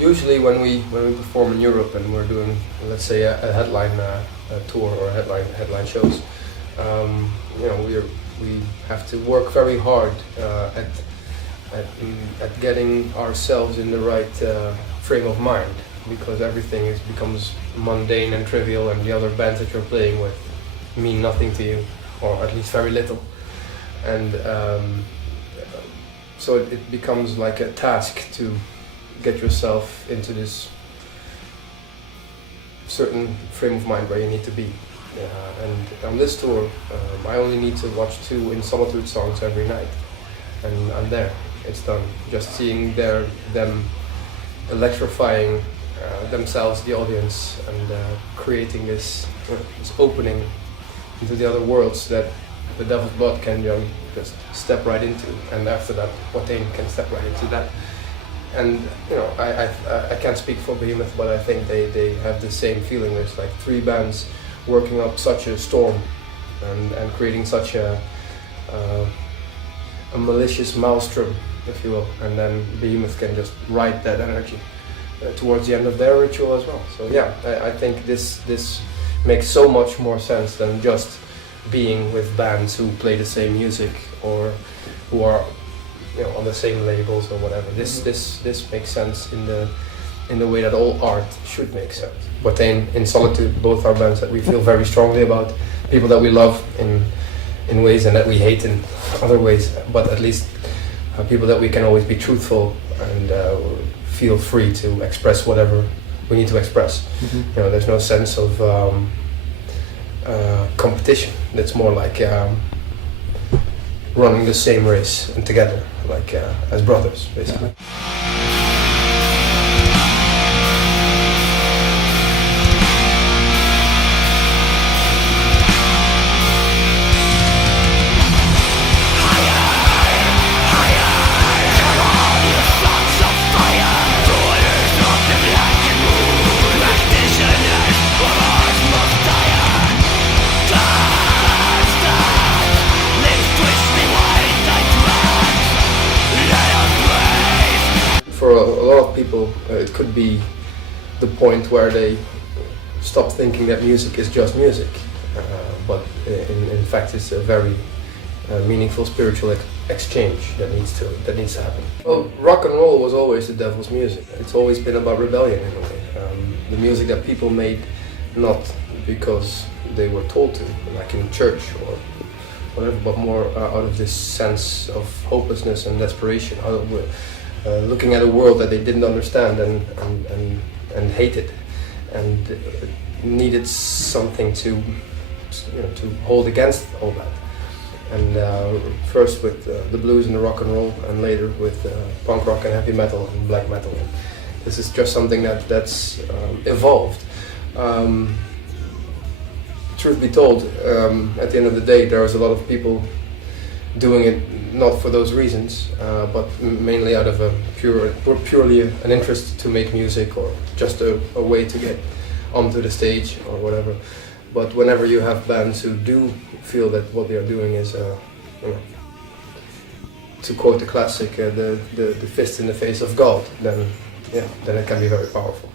usually when we perform in Europe and we're doing, let's say, a headline tour or headline shows, we have to work very hard at getting ourselves in the right frame of mind, because everything becomes mundane and trivial, and the other bands that you're playing with mean nothing to you, or at least very little. And so it becomes like a task to get yourself into this certain frame of mind where you need to be. And on this tour, I only need to watch 2 In Solitude songs every night, and I'm there. It's done. Just seeing them electrifying themselves, the audience, and creating this opening into the other worlds that the Devil's Blood can just step right into, and after that, Watain can step right into that. And I can't speak for Behemoth, but I think they have the same feeling. There's like 3 bands working up such a storm and creating such a malicious maelstrom, if you will, and then Behemoth can just ride that energy towards the end of their ritual as well. So yeah, I think this makes so much more sense than just being with bands who play the same music or who are on the same labels or whatever. This makes sense in the way that all art should make sense. Watain, In Solitude, both are bands that we feel very strongly about, people that we love in ways and that we hate in other ways, but at least people that we can always be truthful and feel free to express whatever we need to express. There's no sense of competition. It's more like running the same race and together, like as brothers, basically. For a lot of people, it could be the point where they stop thinking that music is just music, but in fact it's a very meaningful spiritual exchange that needs to happen. Well, rock and roll was always the devil's music. It's always been about rebellion in a way. The music that people made not because they were told to, like in church or whatever, but more out of this sense of hopelessness and desperation, out of looking at a world that they didn't understand and hated, and needed something to hold against all that. And first with the blues and the rock and roll, and later with punk rock and heavy metal and black metal. This is just something that's evolved. Truth be told, at the end of the day, there was a lot of people doing it not for those reasons, but mainly out of purely an interest to make music, or just a way to get onto the stage or whatever. But whenever you have bands who do feel that what they are doing is, to quote the classic, the fist in the face of God, then it can be very powerful.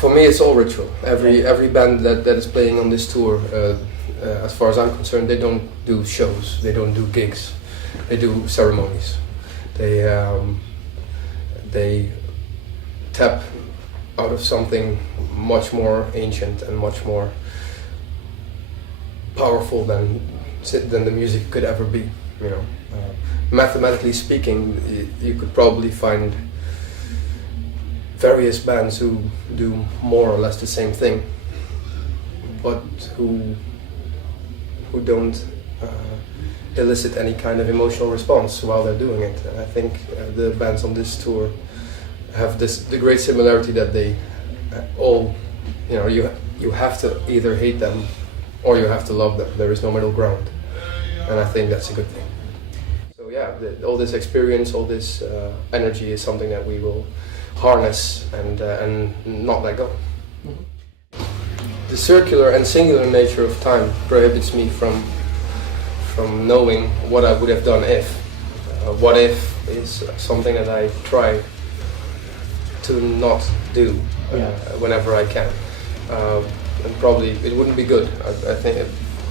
For me, it's all ritual. Every band that is playing on this tour, as far as I'm concerned, they don't do shows, they don't do gigs, they do ceremonies. They tap out of something much more ancient and much more powerful than the music could ever be. Mathematically speaking, you could probably find various bands who do more or less the same thing, but who don't elicit any kind of emotional response while they're doing it. And I think the bands on this tour have the great similarity that they all, you have to either hate them or you have to love them. There is no middle ground, and I think that's a good thing. So yeah, all this experience, all this energy is something that we will harness and not let go. The circular and singular nature of time prohibits me from knowing what I would have done if. What if is something that I try to not do whenever I can. And probably it wouldn't be good. I think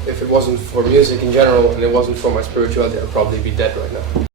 if it wasn't for music in general and it wasn't for my spirituality, I'd probably be dead right now.